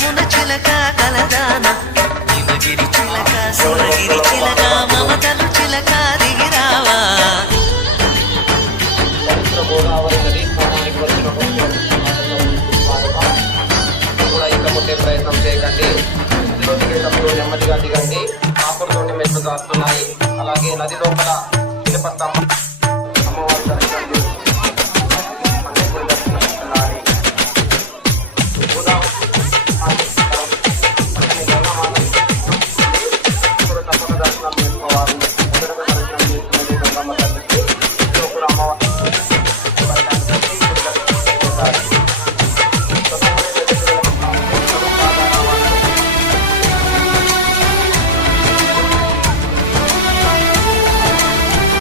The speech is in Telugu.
కరమున చిలక కలదాన హిమగిరి చిలక సురగిరి చిలక మమతలు చిలక దిగిరావా. గోదావరి నది స్నానానికి వచ్చిన కూడా ఇంకా కొట్టే ప్రయత్నం చేయకండి. నదిలో దిగేటప్పుడు నెమ్మదిగా దిగండి. ఆకులతోటి మెట్లు కాస్తున్నాయి. అలాగే నది లోపల శిల్ప స్తంభం